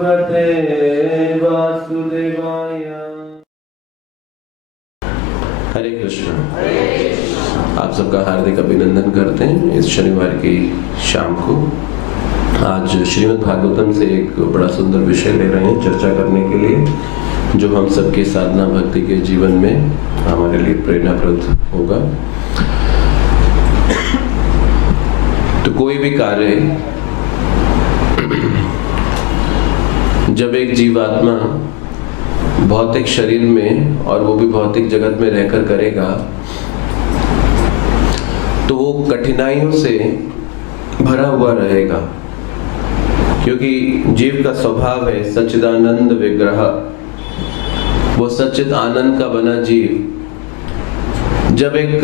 भगवते वासुदेवाय। हरे कृष्ण। आप सबका हार्दिक अभिनंदन करते हैं इस शनिवार की शाम को। आज श्रीमद् भागवतम से एक बड़ा सुंदर विषय ले रहे हैं चर्चा करने के लिए, जो हम सबके साधना भक्ति के जीवन में हमारे लिए प्रेरणाप्रद होगा। तो कोई भी कार्य जब एक जीवात्मा भौतिक शरीर में और वो भी भौतिक जगत में रहकर करेगा तो वो कठिनाइयों से भरा हुआ रहेगा, क्योंकि जीव का स्वभाव है सच्चिदानंद विग्रह। वो सच्चिद आनंद का बना जीव जब एक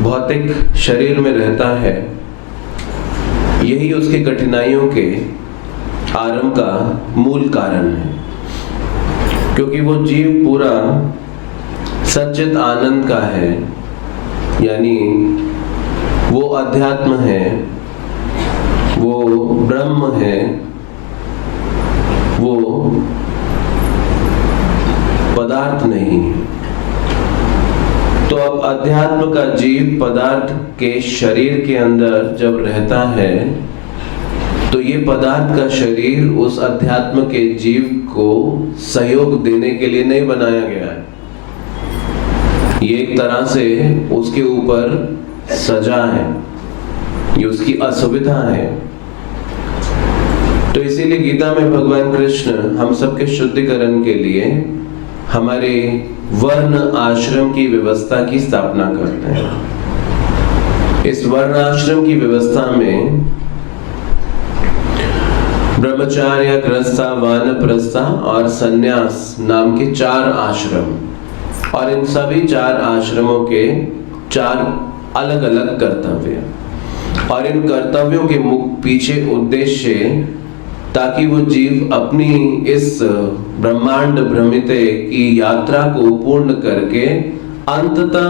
भौतिक शरीर में रहता है, यही उसकी कठिनाइयों के आरंभ का मूल कारण है, क्योंकि वो जीव पूरा सच्चिद आनंद का है, यानी वो अध्यात्म है, वो ब्रह्म है, वो पदार्थ नहीं है। तो अब अध्यात्म का जीव पदार्थ के शरीर के अंदर जब रहता है तो ये पदार्थ का शरीर उस अध्यात्म के जीव को सहयोग देने के लिए नहीं बनाया गया है। ये एक तरह से उसके ऊपर सजा है, ये उसकी असुविधा है। तो इसीलिए गीता में भगवान कृष्ण हम सबके शुद्धिकरण के लिए हमारे वर्ण आश्रम की व्यवस्था की स्थापना करते हैं। इस वर्ण आश्रम की व्यवस्था में ब्रह्मचार्य, गृहस्था, वानप्रस्था और सन्यास नाम के 4 आश्रम, और इन सभी 4 आश्रमों के 4 अलग अलग कर्तव्य, और इन कर्तव्यों के पीछे उद्देश्य ताकि वो जीव अपनी इस ब्रह्मांड भ्रमिते की यात्रा को पूर्ण करके अंततः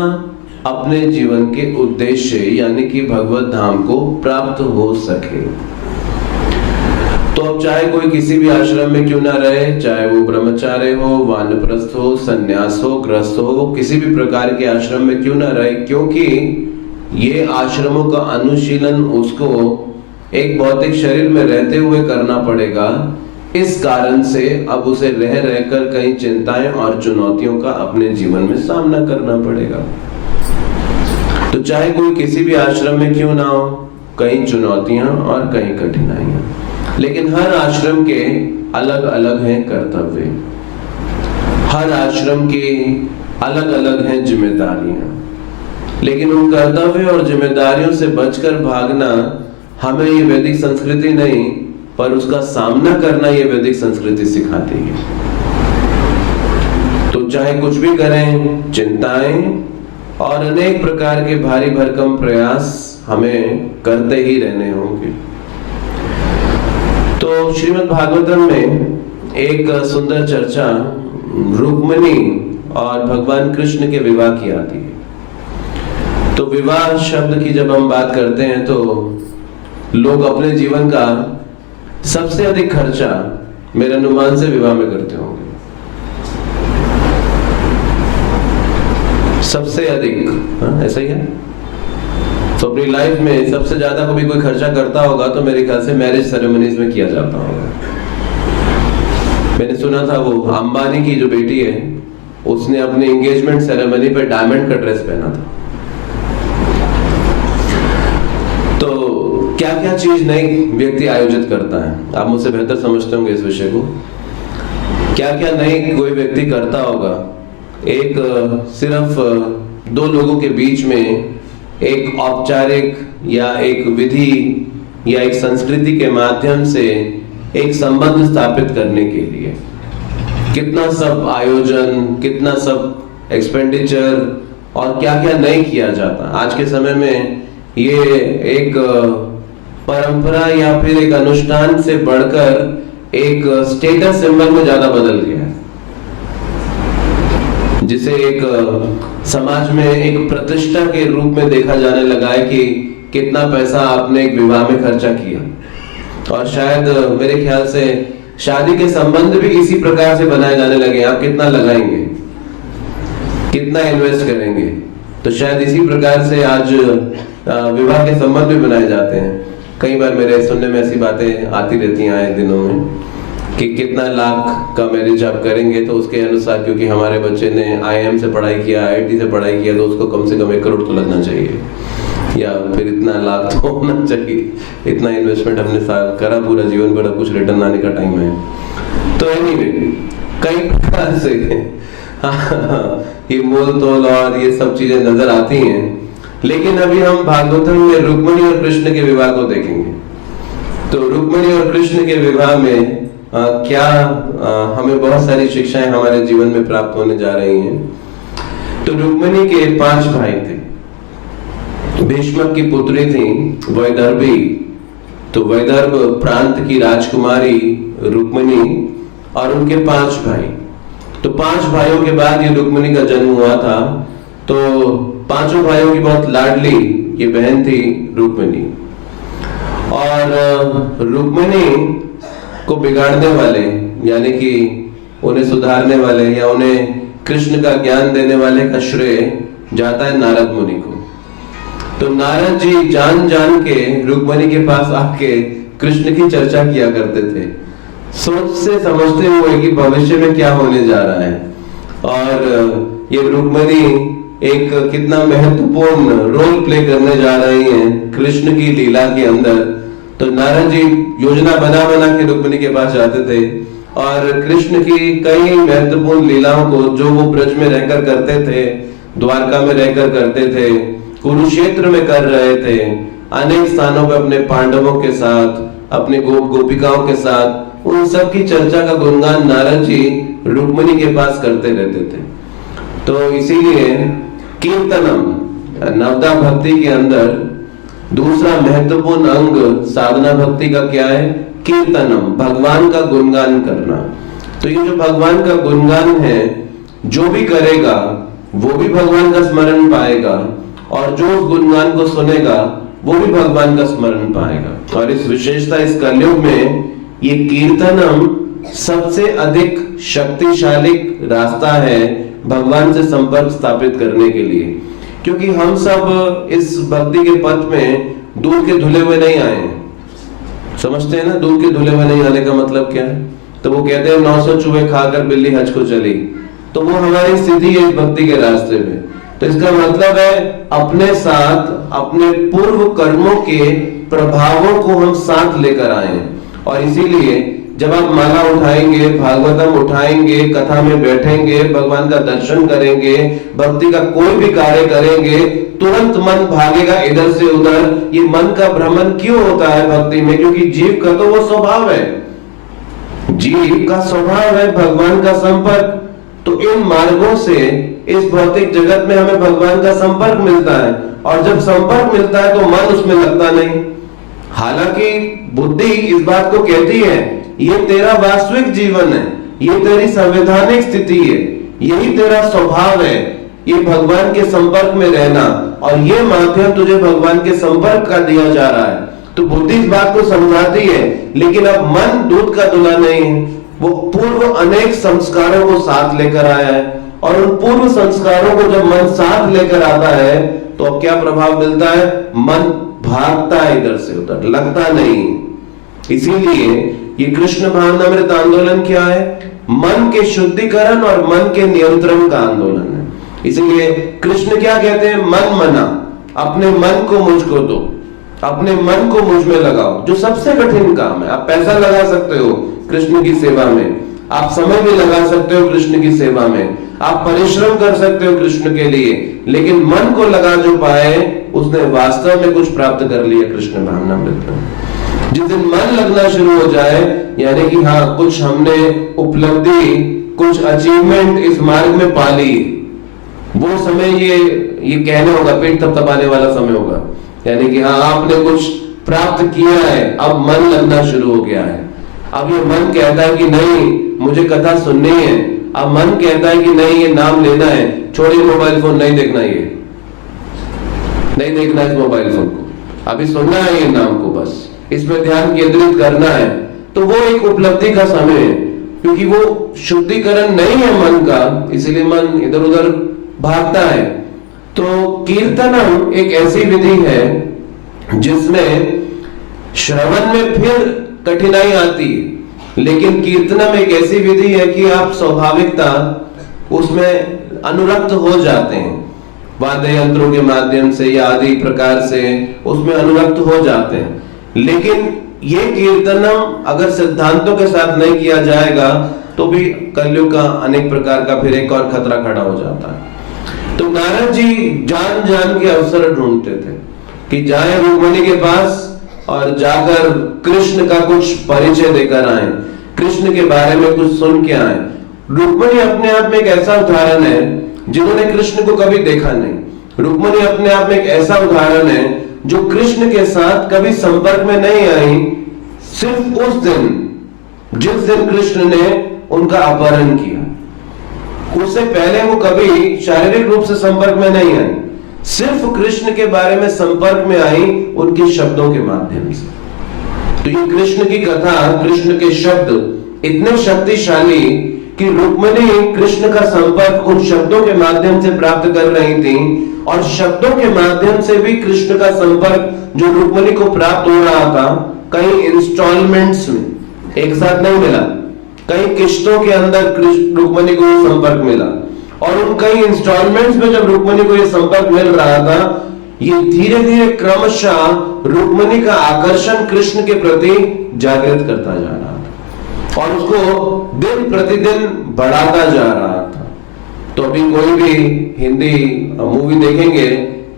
अपने जीवन के उद्देश्य यानी कि भगवत धाम को प्राप्त हो सके। तो अब चाहे कोई किसी भी आश्रम में क्यों ना रहे, चाहे वो ब्रह्मचार्य हो, वानप्रस्थ हो, सन्यास हो, गृहस्थ हो, किसी भी प्रकार के आश्रम में क्यों ना रहे, क्योंकि ये आश्रमों का अनुशीलन उसको एक भौतिक शरीर में रहते हुए करना पड़ेगा। इस कारण से अब उसे रह रहकर कई चिंताएं और चुनौतियों का अपने जीवन में सामना करना पड़ेगा। तो चाहे कोई किसी भी आश्रम में क्यों ना हो, कई चुनौतियां और कई कठिनाइयां, लेकिन हर आश्रम के अलग अलग हैं कर्तव्य, हर आश्रम के अलग अलग हैं जिम्मेदारियां। लेकिन उन कर्तव्य और जिम्मेदारियों से बचकर भागना हमें ये वैदिक संस्कृति नहीं, पर उसका सामना करना ये वैदिक संस्कृति सिखाती है। तो चाहे कुछ भी करें, चिंताएं और अनेक प्रकार के भारी भरकम प्रयास हमें करते ही रहने होंगे। तो श्रीमद् भागवतम में एक सुंदर चर्चा रुक्मिणी और भगवान कृष्ण के विवाह की आती है। तो विवाह शब्द की जब हम बात करते हैं तो लोग अपने जीवन का सबसे अधिक खर्चा मेरे अनुमान से विवाह में करते होंगे, सबसे अधिक। ऐसा ही है। तो अपनी लाइफ में सबसे ज्यादा कभी कोई खर्चा करता होगा तो मेरे ख्याल से मैरिज सेरेमनीज में किया जाता होगा। मैंने सुना था वो अंबानी की जो बेटी है उसने अपने एंगेजमेंट सेरेमनी पे डायमंड का ड्रेस पहना था। तो क्या क्या चीज नई व्यक्ति आयोजित करता है, आप मुझसे बेहतर समझते होंगे इस विषय को। क्या क्या नई कोई व्यक्ति करता होगा। एक सिर्फ 2 लोगों के बीच में एक औपचारिक या एक विधि या एक संस्कृति के माध्यम से एक संबंध स्थापित करने के लिए कितना सब आयोजन, कितना सब एक्सपेंडिचर और क्या क्या नहीं किया जाता। आज के समय में ये एक परंपरा या फिर एक अनुष्ठान से बढ़कर एक स्टेटस सिंबल में ज्यादा बदल गया है, जिसे एक समाज में एक प्रतिष्ठा के रूप में देखा जाने लगा है कि कितना पैसा आपने एक विवाह में खर्चा किया। और शायद मेरे ख्याल से शादी के संबंध भी इसी प्रकार से बनाए जाने लगे। आप कितना लगाएंगे, कितना इन्वेस्ट करेंगे, तो शायद इसी प्रकार से आज विवाह के संबंध भी बनाए जाते हैं। कई बार मेरे सुनने में ऐसी बातें आती रहती हैं आए दिनों में कि कितना लाख का मैरिज आप करेंगे तो उसके अनुसार, क्योंकि हमारे बच्चे ने IIM से पढ़ाई किया, IIT से पढ़ाई किया, तो उसको कम से कम 1 करोड़ तो लगना चाहिए, या फिर इतना लाख तो होना चाहिए, इतना इन्वेस्टमेंट हमने करा पूरा जीवन पर, कुछ रिटर्न आने का टाइम है। तो एनीवे कई प्रकार से ये मोल तोल और ये सब चीजें नजर आती हैं। लेकिन अभी हम भागवतम में रुक्मिणी और कृष्ण के विवाह को देखेंगे। तो रुक्मिणी और कृष्ण के विवाह में क्या हमें बहुत सारी शिक्षाएं हमारे जीवन में प्राप्त होने जा रही हैं। तो रुक्मिणी के 5 भाई थे। भीष्मक की पुत्री थी वैदर्भी, तो वैदर्भ प्रांत की राजकुमारी रुक्मिणी और उनके 5 भाई। तो 5 भाइयों के बाद ये रुक्मिणी का जन्म हुआ था। तो 5 भाइयों की बहुत लाडली ये बहन थी रुक्मिणी। और रुक्मिणी को बिगाड़ने वाले, यानी कि उन्हें सुधारने वाले या उन्हें कृष्ण का ज्ञान देने वाले का श्रेय जाता है नारद मुनि को। तो नारद जी जान जान के रुक्मिणी के पास आके कृष्ण की चर्चा किया करते थे, सोच से समझते हुए कि भविष्य में क्या होने जा रहा है। और ये रुक्मिणी एक कितना महत्वपूर्ण रोल प्ले करने जा रही हैं कृष्ण की लीला के अंदर। तो नारद जी योजना बना बना के रुक्मिणी के पास जाते थे और कृष्ण की कई महत्वपूर्ण लीलाओं को जो वो ब्रज में रहकर करते थे, द्वारका में रहकर करते थे, कुरुक्षेत्र में कर रहे थे, अनेक स्थानों पर अपने पांडवों के साथ, अपने गोपिकाओं के साथ, उन सब की चर्चा का गुणगान नारद जी रुक्मिणी के पास करते रहते थे। तो इसीलिए कीर्तनम, नवदा भक्ति के अंदर दूसरा महत्वपूर्ण अंग साधना भक्ति का क्या है? कीर्तनम, भगवान का गुणगान करना। तो ये जो भगवान का गुणगान है, जो भी करेगा वो भी भगवान का स्मरण पाएगा, और जो उस गुणगान को सुनेगा वो भी भगवान का स्मरण पाएगा। और इस विशेषता, इस कलयुग में ये कीर्तनम सबसे अधिक शक्तिशाली रास्ता है भगवान से संपर्क स्थापित करने के लिए। क्योंकि हम सब इस भक्ति के पथ में दूध के धुले हुए नहीं आए हैं। समझते हैं ना, दूध के धुले हुए नहीं आने का मतलब क्या है? तो वो कहते हैं 900 चूहे खाकर बिल्ली हज को चली, तो वो हमारी स्थिति है इस भक्ति के रास्ते में। तो इसका मतलब है अपने साथ अपने पूर्व कर्मों के प्रभावों को हम साथ लेकर आए हैं। और इसीलिए जब आप माला उठाएंगे, भागवतम उठाएंगे, कथा में बैठेंगे, भगवान का दर्शन करेंगे, भक्ति का कोई भी कार्य करेंगे, तुरंत मन भागेगा इधर से उधर। ये मन का भ्रमण क्यों होता है भक्ति में? क्योंकि जीव का तो वो स्वभाव है, जीव का स्वभाव है भगवान का संपर्क। तो इन मार्गों से इस भौतिक जगत में हमें भगवान का संपर्क मिलता है, और जब संपर्क मिलता है तो मन उसमें लगता नहीं। हालांकि बुद्धि इस बात को कहती है ये तेरा वास्तविक जीवन है, ये तेरी संवैधानिक स्थिति है, यही तेरा स्वभाव है, ये भगवान के संपर्क में रहना, और ये माध्यम तुझे भगवान के संपर्क का दिया जा रहा है। तो बुद्धि इस बात को समझाती है, लेकिन अब मन दूध का दूल्हा नहीं है। वो पूर्व अनेक संस्कारों को साथ लेकर आया है, और उन पूर्व संस्कारों को जब मन साथ लेकर आता है तो अब क्या प्रभाव मिलता है? मन भागता है इधर से उधर, लगता नहीं। इसीलिए ये कृष्ण भावनामृत आंदोलन क्या है? मन के शुद्धिकरण और मन के नियंत्रण का आंदोलन है। इसीलिए कृष्ण क्या कहते हैं? मन मना, अपने मन को मुझको दो, अपने मन को मुझ में लगाओ, जो सबसे कठिन काम है। आप पैसा लगा सकते हो कृष्ण की सेवा में, आप समय भी लगा सकते हो कृष्ण की सेवा में, आप परिश्रम कर सकते हो कृष्ण के लिए, लेकिन मन को लगा जो पाए उसने वास्तव में कुछ प्राप्त कर लिया कृष्ण भावनामृत में। जिस दिन मन लगना शुरू हो जाए, यानी कि हाँ कुछ हमने उपलब्धि, कुछ अचीवमेंट इस मार्ग में पा ली, वो समय ये कहने होगा, पेट थपथपाने वाला समय होगा। यानी कि हाँ आपने कुछ प्राप्त किया है, अब मन लगना शुरू हो गया है। अब ये मन कहता है कि नहीं मुझे कथा सुननी है, अब मन कहता है कि नहीं ये नाम लेना है, छोड़िए मोबाइल फोन, नहीं देखना, ये नहीं देखना इस मोबाइल फोन को, अभी सुनना है ये नाम को, बस इसमें ध्यान केंद्रित करना है। तो वो एक उपलब्धि का समय है, क्योंकि वो शुद्धिकरण नहीं है मन का, इसलिए मन इधर उधर भागता है। तो कीर्तनम एक ऐसी विधि है जिसमें श्रवण में फिर कठिनाई आती है, लेकिन कीर्तनम एक ऐसी विधि है कि आप स्वाभाविकता उसमें अनुरक्त हो जाते हैं, वाद्य यंत्रों के माध्यम से या आदि प्रकार से उसमें अनुरक्त हो जाते हैं। लेकिन ये कीर्तनम अगर सिद्धांतों के साथ नहीं किया जाएगा तो भी कलयुग का अनेक प्रकार का फिर एक और खतरा खड़ा हो जाता है। तो नारद जी जान जान के अवसर ढूंढते थे कि जाए रुक्मिणी के पास और जाकर कृष्ण का कुछ परिचय देकर आए, कृष्ण के बारे में कुछ सुन के आए। रुक्मिणी अपने आप में एक ऐसा उदाहरण है जिन्होंने कृष्ण को कभी देखा नहीं। रुक्मिणी अपने आप में एक ऐसा उदाहरण है जो कृष्ण के साथ कभी संपर्क में नहीं आई, सिर्फ उस दिन जिस दिन कृष्ण ने उनका अपहरण किया, उससे पहले वो कभी शारीरिक रूप से संपर्क में नहीं आई, सिर्फ कृष्ण के बारे में संपर्क में आई उनके शब्दों के माध्यम से। तो ये कृष्ण की कथा, कृष्ण के शब्द इतने शक्तिशाली कि रुक्मिणी कृष्ण का संपर्क उन शब्दों के माध्यम से प्राप्त कर रही थी, और शब्दों के माध्यम से भी कृष्ण का संपर्क जो रुक्मिणी को प्राप्त हो रहा था, कई इंस्टॉलमेंट्स में, एक साथ नहीं मिला, कई किश्तों के अंदर रुक्मिणी को ये संपर्क मिला। और उन कई इंस्टॉलमेंट्स में जब रुक्मिणी को ये संपर्क मिल रहा था, ये धीरे धीरे क्रमशः रुक्मिणी का आकर्षण कृष्ण के प्रति जागृत करता जा रहा था और उसको दिन प्रतिदिन बढ़ाता जा रहा था। तो अभी कोई भी हिंदी मूवी देखेंगे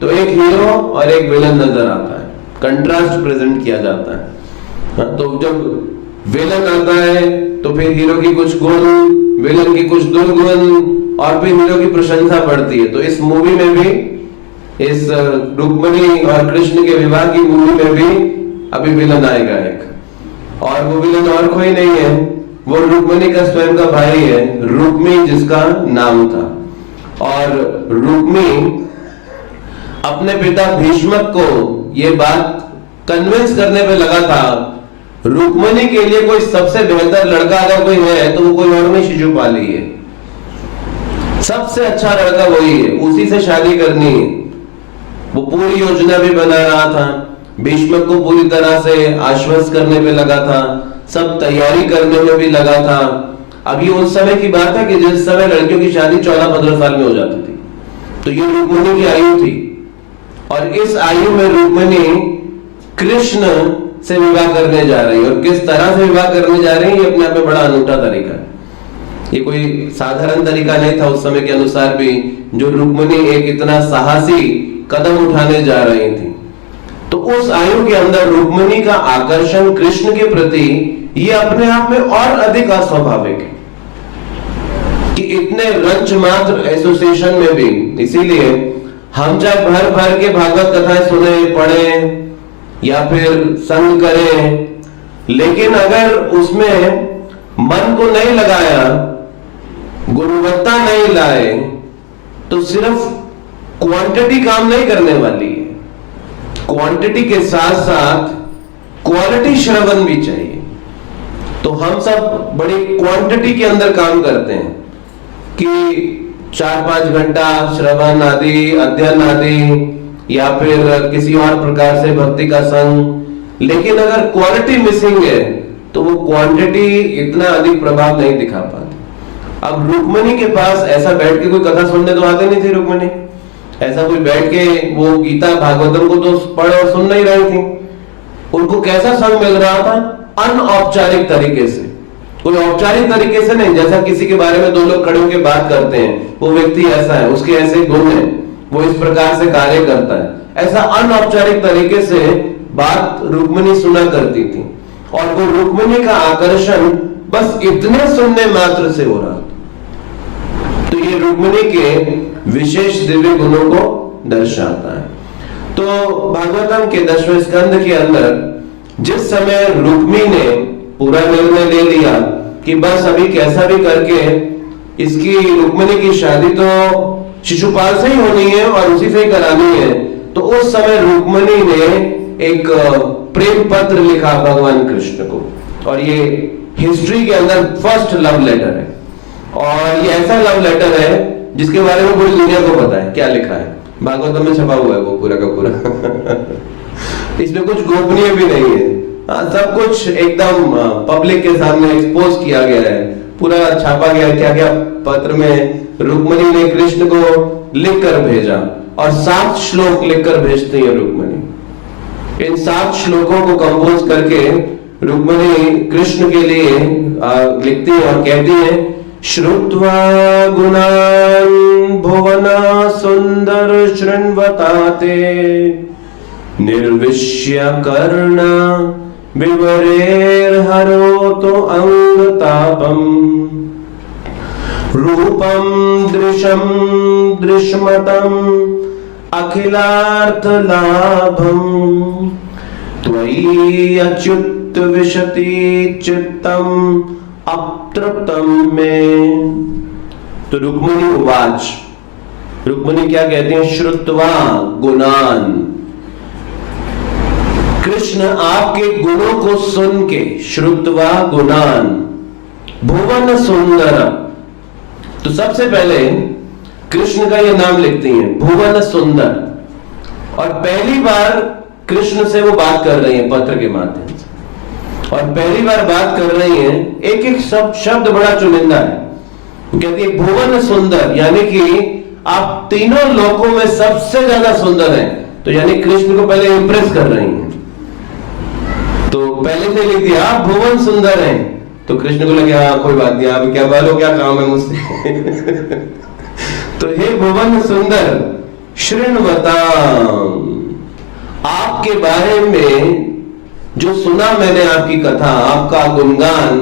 तो एक हीरो और एक विलन नजर आता है, कंट्रास्ट प्रेजेंट किया जाता है। तो जब विलन आता है तो फिर हीरो की कुछ गुण, विलन की कुछ दुर्गुण, और फिर हीरो की प्रशंसा बढ़ती है। तो इस मूवी में भी, इस रुक्मिणी और कृष्ण के विवाह की मूवी में भी अभी विलन आएगा एक, और वो विलन और कोई नहीं है, वो रुक्मिणी का स्वयं का भाई है, रुक्मी जिसका नाम था। और रुक्मी अपने पिता भीष्मक को ये बात कन्विंस करने पे लगा था, रुक्मिणी के लिए कोई सबसे बेहतर लड़का अगर कोई है तो वो कोई और नहीं, शिशुपाली है, सबसे अच्छा लड़का वही है, उसी से शादी करनी है। वो पूरी योजना भी बना रहा था, भीष्मक को पूरी तरह से आश्वस्त करने पे लगा था, सब तैयारी करने में भी लगा था। अब ये उस समय की बात है कि जिस समय लड़कियों की शादी 14-15 साल में हो जाती थी, तो ये रुक्मिणी की आयु थी, और इस आयु में रुक्मिणी कृष्ण से विवाह करने जा रही है। और किस तरह से विवाह करने जा रही है, ये अपने आप में बड़ा अनूठा तरीका है। ये कोई साधारण तरीका नहीं था उस समय के अनुसार भी, जो रुक्मिणी एक इतना साहसी कदम उठाने जा रही थी। तो उस आयु के अंदर रुक्मिणी का आकर्षण कृष्ण के प्रति ये अपने आप में और अधिक अस्वाभाविक है कि इतने रंच मात्र एसोसिएशन में भी। इसीलिए हम जब भर भर के भागवत कथाएं सुने, पढ़े या फिर संग करें, लेकिन अगर उसमें मन को नहीं लगाया, गुणवत्ता नहीं लाए, तो सिर्फ क्वांटिटी काम नहीं करने वाली है। क्वांटिटी के साथ साथ क्वालिटी श्रवण भी चाहिए। तो हम सब बड़ी क्वांटिटी के अंदर काम करते हैं कि 4-5 घंटा श्रवण आदि, अध्ययन आदि, या फिर किसी और प्रकार से भक्ति का संग, लेकिन अगर क्वालिटी मिसिंग है तो वो क्वांटिटी इतना अधिक प्रभाव नहीं दिखा पाती। अब रुक्मिणी के पास ऐसा बैठ के कोई कथा सुनने तो आते नहीं थी रुक्मिणी, ऐसा कोई बैठ के वो गीता भागवतम को तो पढ़ और सुन नहीं रही थी। उनको कैसा संग मिल रहा था? अनौपचारिक तरीके से, कोई औपचारिक तरीके से नहीं। जैसा किसी के बारे में दो लोग खड़े होकर बात करते हैं, वो व्यक्ति ऐसा है, उसके ऐसे गुण है, वो इस प्रकार से कार्य करता है, ऐसा अनौपचारिक तरीके से बात रुक्मिणी सुना करती थी। और वो रुक्मिणी का आकर्षण बस इतने सुनने मात्र से हो रहा था। तो ये रुक्मिणी के विशेष दिव्य गुणों को दर्शाता है। तो भागवतम के 10वें स्कंद के अंदर जिस समय रुक्मी ने पूरा निर्णय ले लिया कि बस अभी कैसा भी करके इसकी, रुक्मिणी की शादी तो शिशुपाल से ही होनी है और उसी से ही करानी है, तो उस समय रुक्मिणी ने एक प्रेम पत्र लिखा भगवान कृष्ण को, और ये हिस्ट्री के अंदर फर्स्ट लव लेटर है। और ये ऐसा लव लेटर है जिसके बारे में पूरी दुनिया को पता है क्या लिखा है। भागवतम में छपा हुआ है वो पूरा का पूरा इसमें कुछ गोपनीय भी नहीं है। सब कुछ एकदम पब्लिक के सामने एक्सपोज किया गया है, पूरा छापा गया है क्या क्या पत्र में रुक्मिणी ने कृष्ण को लिखकर भेजा। और 7 श्लोक लिखकर भेजती है रुक्मिणी। इन 7 श्लोकों को कंपोज करके रुक्मिणी कृष्ण के लिए लिखती है और कहती है, श्रुत्वा गुणान् भुवन सुंदर शृण्वताते निर्विश्य कर्ण विवरेर्हरोतो अंगतापम् रूपम दृशम दृश्मतम अखिलार्थ लाभम त्वयि अच्युत विशति चित्तम अतृप्तम में। तो रुक्मिणी उवाच, रुक्मिणी क्या कहती है, श्रुत्वा गुणान, कृष्ण आपके गुणों को सुन के, श्रुत्वा गुणान भुवन सुंदर। तो सबसे पहले कृष्ण का ये नाम लिखती हैं, भुवन सुंदर। और पहली बार कृष्ण से वो बात कर रही हैं पत्र के माध्यम से, और पहली बार बात कर रही हैं, एक एक शब्द बड़ा चुनिंदा है। वो कहती है भुवन सुंदर, यानी कि आप तीनों लोकों में सबसे ज्यादा सुंदर हैं। तो यानी कृष्ण को पहले इंप्रेस कर रही हैं। तो पहले से लिख दिया आप भुवन सुंदर हैं, तो कृष्ण को लगे कोई बात नहीं, आप क्या बोलो, क्या काम है मुझसे तो हे भुवन सुंदर शृण्वताम्, आपके बारे में जो सुना मैंने आपकी कथा, आपका गुणगान,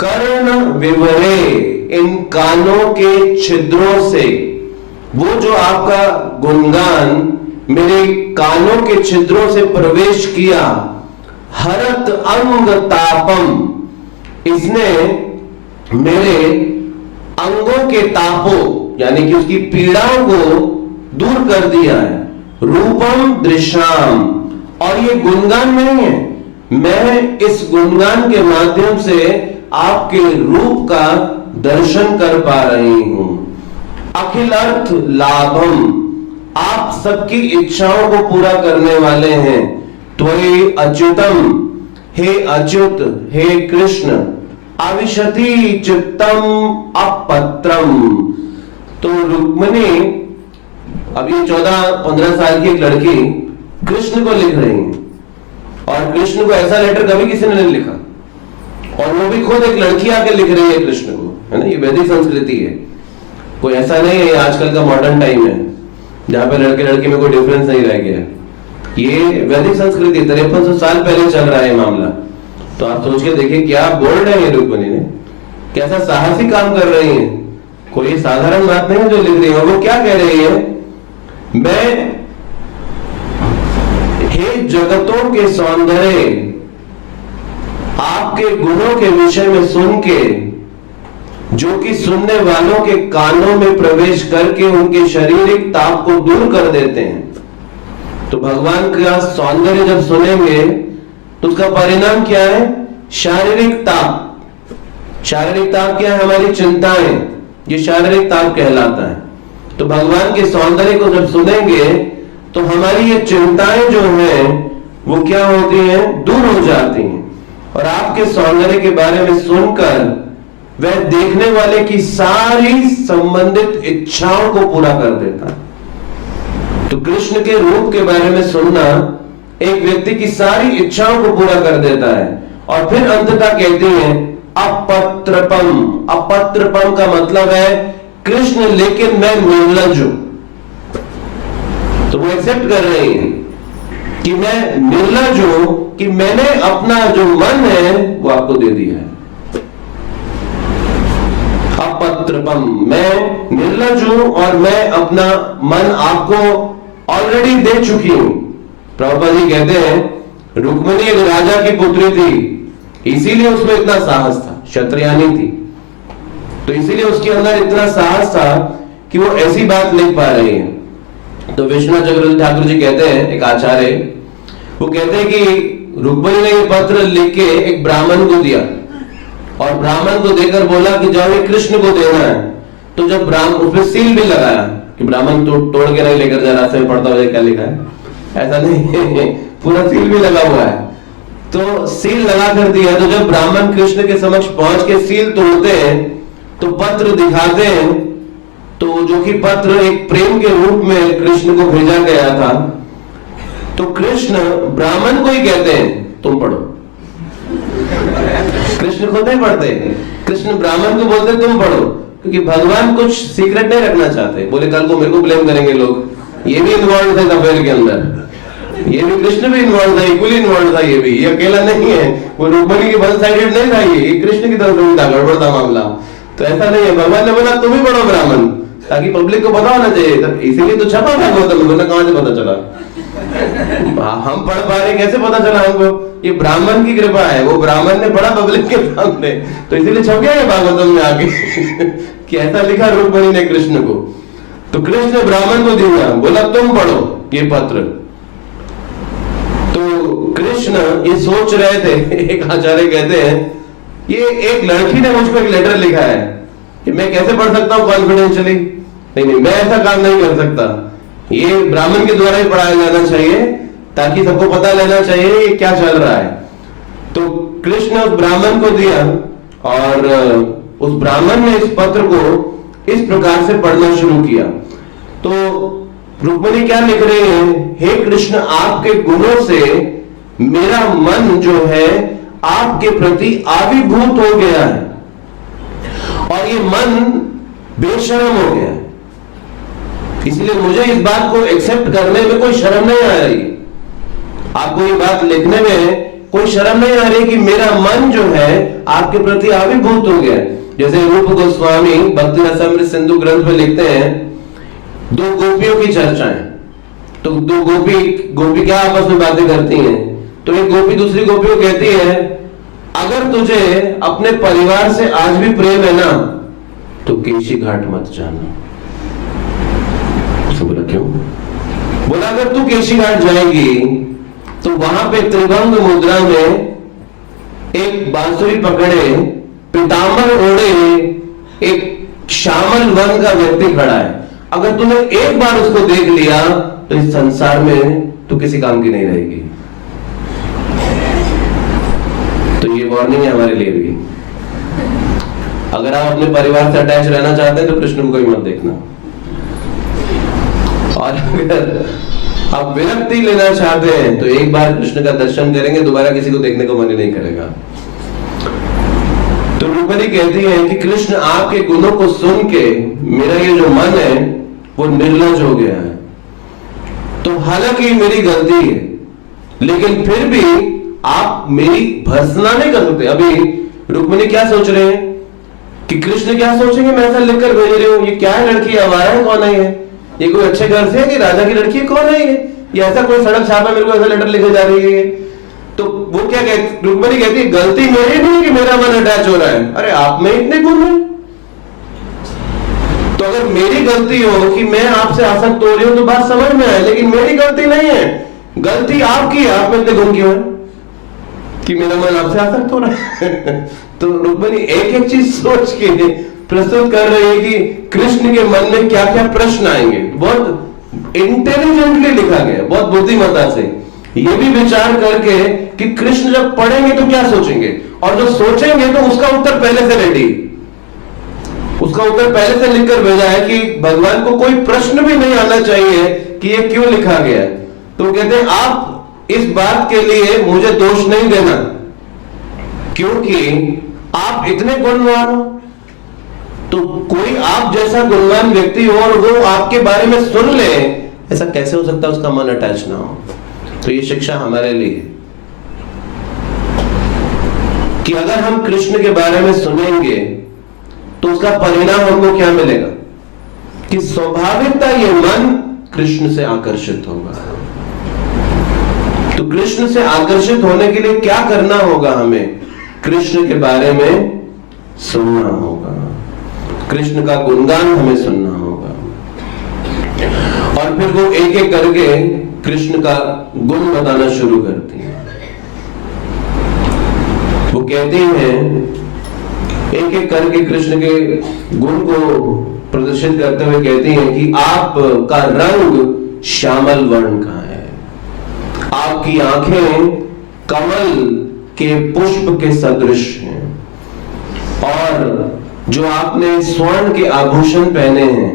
कर्ण विवरे, इन कानों के छिद्रों से, वो जो आपका गुणगान मेरे कानों के छिद्रों से प्रवेश किया, हरत अंग तापम, इसने मेरे अंगों के तापों यानी कि उसकी पीड़ाओं को दूर कर दिया है। रूपम दृश्याम, और ये गुणगान नहीं है, मैं इस गुणगान के माध्यम से आपके रूप का दर्शन कर पा रही हूं। अखिल अर्थ लाभम, आप सबकी इच्छाओं को पूरा करने वाले हैं। त्वयि अच्युतम, हे अच्युत, हे कृष्ण, अविशति चित्तम अपत्रम। तो रुक्मिणी, अब ये 14-15 साल की एक लड़की कृष्ण को लिख रही है, और कृष्ण को ऐसा लेटर कभी किसी ने नहीं लिखा, और वो भी खुद एक लड़की आके लिख रही है कृष्ण को, है ना। ये वैदिक संस्कृति है, कोई ऐसा नहीं है आजकल का मॉडर्न टाइम है जहां पे लड़के लड़की में कोई डिफरेंस नहीं रह गया। ये वैदिक संस्कृति 5300 साल पहले चल रहा है मामला। तो आप सोच के देखिए क्या बोल रहे हैं रुक्मिणी ने, कैसा साहसी काम कर रही है, कोई साधारण बात नहीं जो लिख रही है। वो क्या कह रही है, मैं हे जगतों के सौंदर्य, आपके गुणों के विषय में सुन के, जो कि सुनने वालों के कानों में प्रवेश करके उनके शारीरिक ताप को दूर कर देते हैं। तो भगवान का सौंदर्य जब सुनेंगे तो उसका परिणाम क्या है, शारीरिक ताप। शारीरिक ताप क्या है, हमारी चिंताएं, ये शारीरिक ताप कहलाता है। तो भगवान के सौंदर्य को जब सुनेंगे तो हमारी ये चिंताएं जो हैं वो क्या होती हैं, दूर हो जाती हैं। और आपके सौंदर्य के बारे में सुनकर वह देखने वाले की सारी संबंधित इच्छाओं को पूरा कर देता है। तो कृष्ण के रूप के बारे में सुनना एक व्यक्ति की सारी इच्छाओं को पूरा कर देता है। और फिर अंततः कहते हैं अपत्रपम। अपत्रपम का मतलब है कृष्ण लेकिन मैं निर्लज हूं। तो वो एक्सेप्ट कर रहे हैं कि मैं निर्लज हूं, कि मैंने अपना जो मन है वो आपको दे दिया है। अपत्रपम, मैं निर्लज हूं और मैं अपना मन आपको ऑलरेडी दे चुकी हूं। प्रभुपाद जी कहते हैं रुक्मिणी एक राजा की पुत्री थी, इसीलिए उसमें इतना साहस था, क्षत्रियानी थी, तो इसीलिए उसके अंदर इतना साहस था कि वो ऐसी बात लिख पा रही है। तो विश्वनाथ चक्रवर्ती ठाकुर जी कहते हैं, एक आचार्य, वो कहते हैं कि रुक्मिणी ने ये पत्र लिख के एक ब्राह्मण को दिया और ब्राह्मण को देकर बोला कि जाओ ये कृष्ण को देना है। तो जब ब्राह्मण, उसमें सील भी लगाया कि ब्राह्मण तो तोड़ के नहीं लेकर जा, रास्ते में पढ़ता हुआ क्या लिखा है, ऐसा नहीं पूरा सील भी लगा हुआ है। तो सील लगा कर दिया। तो जब ब्राह्मण कृष्ण के समक्ष पहुंच के सील तोड़ते हैं तो पत्र दिखाते हैं, तो जो कि पत्र एक प्रेम के रूप में कृष्ण को भेजा गया था। तो कृष्ण ब्राह्मण को ही कहते हैं तुम पढ़ो। कृष्ण खुद नहीं पढ़ते, कृष्ण ब्राह्मण को बोलते तुम पढ़ो, क्योंकि भगवान कुछ सीक्रेट नहीं रखना चाहते। बोले कल को मेरे को ब्लेम करेंगे लोग, ये भी इन्वॉल्व थे अफेयर के अंदर, ये भी कृष्ण भी इन्वॉल्व था, इक्वली इन्वॉल्व था, ये अकेला नहीं है, वो रुक्मिणी की वन साइडेड नहीं था, ये कृष्ण की तरफ से था, गड़बड़ था मामला। तो ऐसा नहीं है, भगवान ने बोला तुम ही पढ़ो ब्राह्मण, ताकि पब्लिक को पता होना चाहिए। तो इसीलिए तो छपा था गौतम, बोला कहां से पता चला हम पढ़ पा रहे, कैसे पता चला हमको? ये ब्राह्मण की कृपा है, वो ब्राह्मण ने पढ़ा पब्लिक के सामने, तो इसीलिए छप गया है भागवतम में आगे कि ऐसा लिखा रुक्मिणी ने कृष्ण को। तो कृष्ण ने ब्राह्मण को दिया, बोला तुम पढ़ो ये पत्र। तो कृष्ण ये सोच रहे थे, एक आचार्य कहते हैं ये एक लड़की ने मुझको एक लेटर लिखा है, कि मैं कैसे पढ़ सकता हूँ कॉन्फिडेंशियली? नहीं, मैं ऐसा काम नहीं कर सकता, ये ब्राह्मण के द्वारा ही पढ़ाया जाना चाहिए, ताकि सबको पता लेना चाहिए ये क्या चल रहा है। तो कृष्ण उस ब्राह्मण को दिया और उस ब्राह्मण ने इस पत्र को इस प्रकार से पढ़ना शुरू किया। तो रुक्मिणी क्या लिख रहे हैं? हे कृष्ण, आपके गुणों से मेरा मन जो है आपके प्रति आविर्भूत हो गया है और ये मन बेशर्म हो गया है, इसलिए मुझे इस बात को एक्सेप्ट करने में कोई शर्म नहीं आ रही। आपको ये बात लिखने में कोई शर्म नहीं आ रही कि मेरा मन जो है आपके प्रति आविर्भूत हो गया। जैसे रूप गोस्वामी भक्ति रसामृत सिंधु ग्रंथ में लिखते हैं, दो गोपियों की चर्चा है। तो दो गोपी क्या आपस में बातें करती हैं। तो एक गोपी दूसरी गोपी को कहती है, अगर तुझे अपने परिवार से आज भी प्रेम है ना, तो केशी घाट मत जाना। बोला क्यों? बोला अगर तू केशी घाट जाएगी तो वहां पे त्रिभंग मुद्रा में एक बांसुरी पकड़े, पीतांबर ओढ़े एक श्यामल वन का व्यक्ति खड़ा है, अगर तूने एक बार उसको देख लिया तो इस संसार में तू किसी काम की नहीं रहेगी। तो ये वार्निंग है हमारे लिए भी। अगर आप अपने परिवार से अटैच रहना चाहते हैं तो कृष्ण को ही मत देखना, और अगर आप विरक्ति लेना चाहते हैं तो एक बार कृष्ण का दर्शन करेंगे, दोबारा किसी को देखने को मन ही नहीं करेगा। तो रुक्मिणी कहती है कि कृष्ण आपके गुणों को सुन के मेरा ये जो मन है वो निर्लज हो गया है। तो हालांकि मेरी गलती है, लेकिन फिर भी आप मेरी भर्त्सना नहीं कर सकते। अभी रुक्मिणी क्या सोच रहे हैं कि कृष्ण क्या सोचेंगे, मैं ऐसा लिखकर भेज रही हूँ, ये क्या है, लड़की आवारा है, कौन है ये कोई अच्छे घर से है कि राजा की लड़की है, कौन है ये ऐसा कोई सड़क छापा मेरे को ऐसा लेटर लिखे जा रही है। तो वो क्या कहती, रुक्मिणी कहती है गलती मेरी नहीं कि मेरा मन अटैच हो रहा है, अरे आप में इतने गुण हैं। तो अगर मेरी गलती हो कि मैं आपसे आसक्त हो रही हूं तो बात समझ में आए, लेकिन मेरी गलती नहीं है, गलती आपकी है, आप में इतने गुण क्यों है कि मेरा मन आपसे आसक्त हो रहा है। तो रुक्मिणी एक एक चीज सोच के प्रस्तुत कर रही है कि कृष्ण के मन में क्या क्या प्रश्न आएंगे। बहुत इंटेलिजेंटली लिखा गया, बहुत बुद्धिमत्ता से ये भी विचार करके कि कृष्ण जब पढ़ेंगे तो क्या सोचेंगे, और जो सोचेंगे तो उसका उत्तर पहले से रेडी, उसका उत्तर पहले से लिखकर भेजा है कि भगवान को कोई प्रश्न भी नहीं आना चाहिए कि ये क्यों लिखा गया है। तो कहते हैं आप इस बात के लिए मुझे दोष नहीं देना, क्योंकि आप इतने गुणवान हो। तो कोई आप जैसा गुणवान व्यक्ति हो और वो आपके बारे में सुन ले, ऐसा कैसे हो सकता है उसका मन अटैच ना हो। तो ये शिक्षा हमारे लिए कि अगर हम कृष्ण के बारे में सुनेंगे तो उसका परिणाम हमको क्या मिलेगा कि स्वाभाविकता ये मन कृष्ण से आकर्षित होगा। तो कृष्ण से आकर्षित होने के लिए क्या करना होगा, हमें कृष्ण के बारे में सुनना होगा, कृष्ण का गुणगान हमें सुनना होगा। और फिर वो एक एक करके कृष्ण का गुण बताना शुरू करती हैं। वो कहती हैं, एक एक करके कृष्ण के गुण को प्रदर्शित करते हुए कहती हैं कि आपका रंग श्यामल वर्ण का है, आपकी आंखें कमल के पुष्प के सदृश हैं, और जो आपने स्वर्ण के आभूषण पहने हैं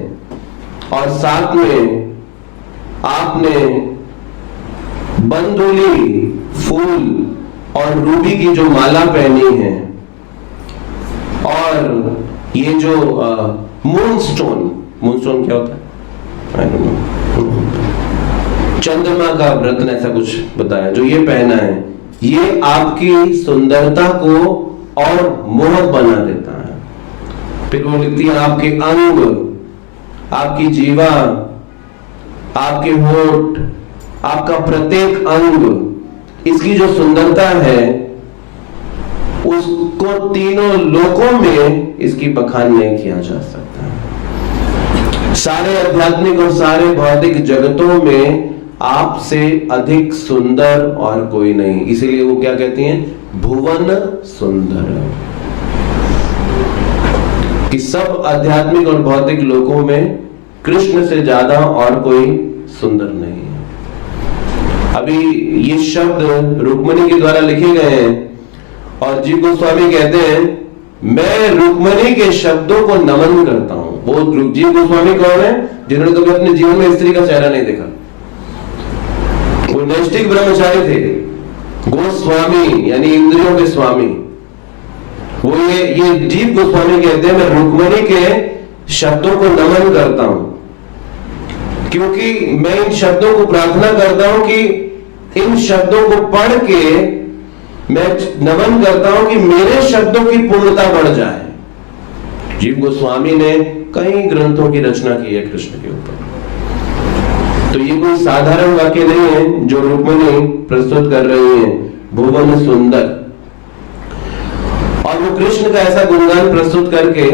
और साथ में आपने बंदुली फूल और रूबी की जो माला पहनी है, और ये जो मूनस्टोन क्या होता है, चंद्रमा का रत्न ऐसा कुछ बताया, जो ये पहना है, ये आपकी सुंदरता को और मोहक बना देता है। फिर वो लिखती है, आपके अंग, आपकी जीवा, आपके होठ, आपका प्रत्येक अंग, इसकी जो सुंदरता है उसको तीनों लोकों में इसकी बखान नहीं किया जा सकता। सारे आध्यात्मिक और सारे भौतिक जगतों में आपसे अधिक सुंदर और कोई नहीं, इसीलिए वो क्या कहती हैं, भुवन सुंदर, कि सब आध्यात्मिक और भौतिक लोकों में कृष्ण से ज्यादा और कोई सुंदर नहीं है। अभी ये शब्द रुक्मिणी के द्वारा लिखे गए हैं, और जीव गोस्वामी कहते हैं, मैं रुक्मिणी के शब्दों को नमन करता हूं। वो जीव गोस्वामी कौन है? जिन्होंने कभी अपने जीवन में स्त्री का चेहरा नहीं देखा। वो नैष्ठिक ब्रह्मचारी थे, गोस्वामी यानी इंद्रियों के स्वामी। वो ये जीव गोस्वामी कहते हैं, मैं रुक्मिणी के शब्दों को नमन करता हूं, क्योंकि मैं इन शब्दों को प्रार्थना करता हूं कि इन शब्दों को पढ़ के मैं नमन करता हूं कि मेरे शब्दों की पूर्णता बढ़ जाए। जीव गोस्वामी ने कई ग्रंथों की रचना की है कृष्ण के ऊपर, तो ये कोई साधारण वाक्य नहीं है जो रुक्मिणी प्रस्तुत कर रही है, भुवन सुंदर। और वो कृष्ण का ऐसा गुणगान प्रस्तुत करके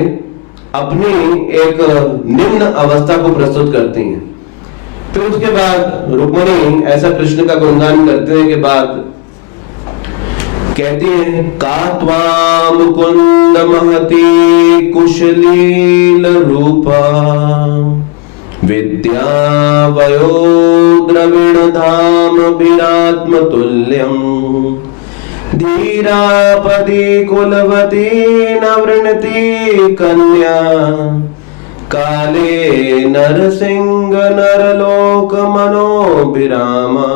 अपनी एक निम्न अवस्था को प्रस्तुत करती हैं। फिर उसके बाद रुक्मिणी ऐसा कृष्ण का गुणगान करने के बाद कहती है, का त्वाम मुकुंद महती कुशलील रूपा विद्या वयो द्रविण धाम विरात्म तुल्यम धीरापति कुलवती नवृणती कन्या काले नरसिंह नरलोक मनोभिरामा।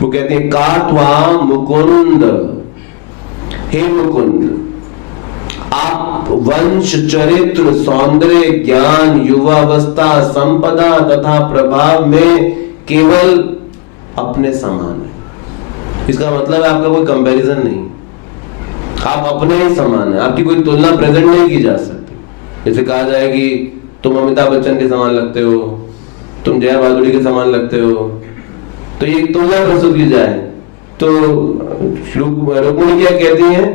वो कहते हैं, का त्वा मुकुंद, हे मुकुंद, आप वंश चरित्र सौंदर्य ज्ञान युवावस्था संपदा तथा प्रभाव में केवल अपने समान है। इसका मतलब है आपका कोई कंपैरिजन नहीं, आप अपने ही समान है, आपकी कोई तुलना प्रेजेंट नहीं की जा सकती। जैसे कहा जाए कि तुम अमिताभ बच्चन के समान लगते हो, तुम जया भादुड़ी के समान लगते हो, तो ये तुलना प्रस्तुत की जाए तो रुक्मिणी क्या कहती हैं,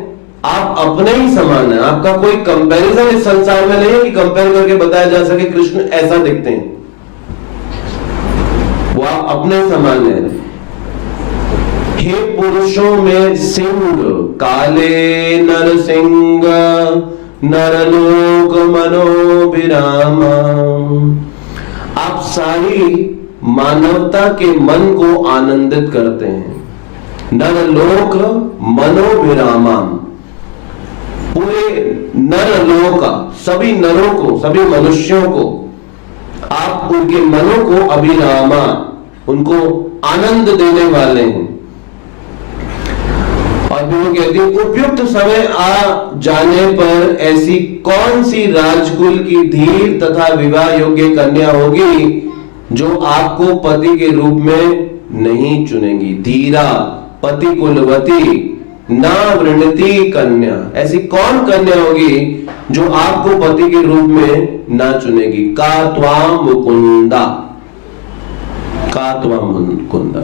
आप अपने ही समान है, आपका कोई कंपैरिजन इस संसार में नहीं है कि कंपेयर करके बताया जा सके कृष्ण ऐसा दिखते हैं, वो आप अपने समान है। हे पुरुषों में सिंह, काले नरसिंह नरलोक मनोभिराम, आप सारी मानवता के मन को आनंदित करते हैं। नरलोक मनोभिरामा, पूरे नरलोक, सभी नरों को, सभी मनुष्यों को आप उनके मनों को अभिरामा, उनको आनंद देने वाले हैं। और फिर वो कहती है, उपयुक्त समय आ जाने पर ऐसी कौन सी राजकुल की धीर तथा विवाह योग्य कन्या होगी जो आपको पति के रूप में नहीं चुनेगी। धीरा पति कुलवती ना वृणती कन्या, ऐसी कौन कन्या होगी जो आपको पति के रूप में ना चुनेगी। का त्वाम मुकुंदा, का त्वाम मुकुंदा।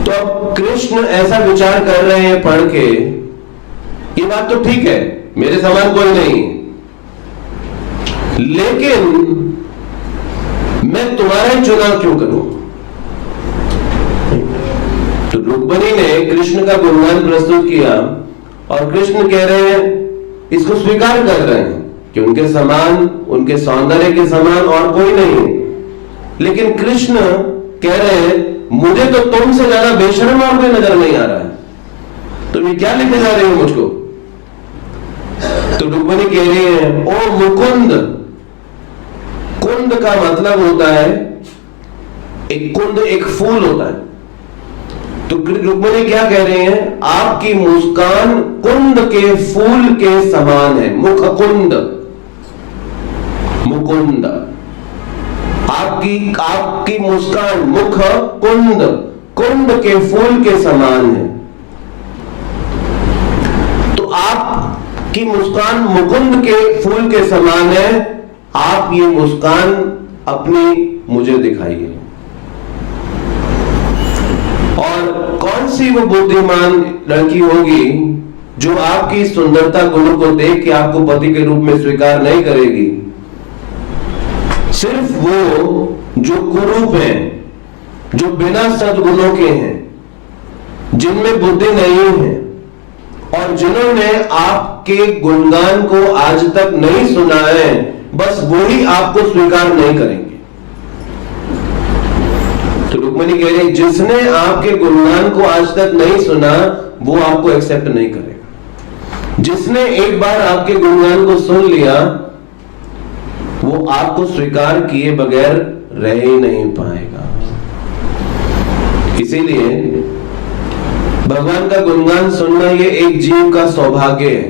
तो अब कृष्ण ऐसा विचार कर रहे हैं पढ़ के, ये बात तो ठीक है, मेरे समान कोई नहीं, लेकिन मैं तुम्हारा ही चुनाव क्यों करूं? तो रुक्मिणी ने कृष्ण का गुणगान प्रस्तुत किया और कृष्ण कह रहे हैं, इसको स्वीकार कर रहे हैं कि उनके समान, उनके सौंदर्य के समान और कोई नहीं है। लेकिन कृष्ण कह रहे हैं, मुझे तो तुमसे ज्यादा बेशर्म और कोई नजर नहीं आ रहा है, तुम ये क्या लेके जा रहे हो मुझको? तो रुक्मिणी कह रही है, ओ मुकुंद। कुंद का मतलब होता है, एक कुंद एक फूल होता है। तो रुक्मिणी क्या कह रहे हैं, आपकी मुस्कान कुंद के फूल के समान है। मुख कुंद, मुकुंद। आपकी मुस्कान मुख कुंद, कुंद के फूल के समान है। तो आपकी मुस्कान मुकुंद के फूल के समान है। आप ये मुस्कान अपनी मुझे दिखाइए। और कौन सी वो बुद्धिमान लड़की होगी जो आपकी सुंदरता गुणों को देख के आपको पति के रूप में स्वीकार नहीं करेगी? सिर्फ वो जो कुरूप हैं, जो बिना सद्गुणों के हैं, जिनमें बुद्धि नहीं है और जिन्होंने आपके गुणगान को आज तक नहीं सुना है, बस वही आपको स्वीकार नहीं करेंगे। तो रुक्मिणी कह रही, जिसने आपके गुणगान को आज तक नहीं सुना वो आपको एक्सेप्ट नहीं करेगा। जिसने एक बार आपके गुणगान को सुन लिया वो आपको स्वीकार किए बगैर रह ही नहीं पाएगा। इसीलिए भगवान का गुणगान सुनना ये एक जीव का सौभाग्य है।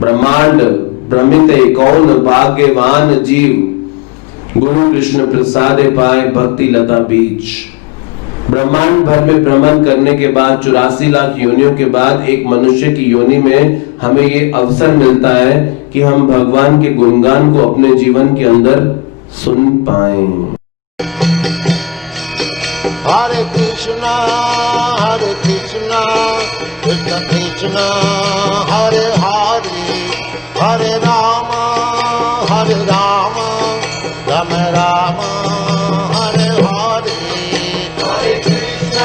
ब्रह्मांड भ्रमिते कौन भाग्यवान जीव, गुरु कृष्ण प्रसादे पाए भक्ति लता बीच। ब्रह्मांड भर में भ्रमण करने के बाद 84 लाख योनियों के बाद एक मनुष्य की योनि में हमें ये अवसर मिलता है कि हम भगवान के गुणगान को अपने जीवन के अंदर सुन पाएं। हरे कृष्णा कृष्ण कृष्ण हरे हरे, हरे राम राम राम हरे हरे। हरे कृष्ण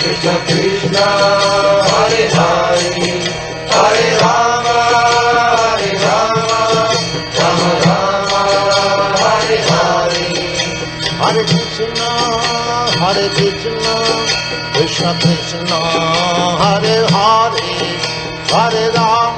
कृष्ण कृष्ण हरे हरे, हरे राम राम राम हरे हरे। हरे कृष्ण कृष्ण कृष्ण हरे हरे, हरे राम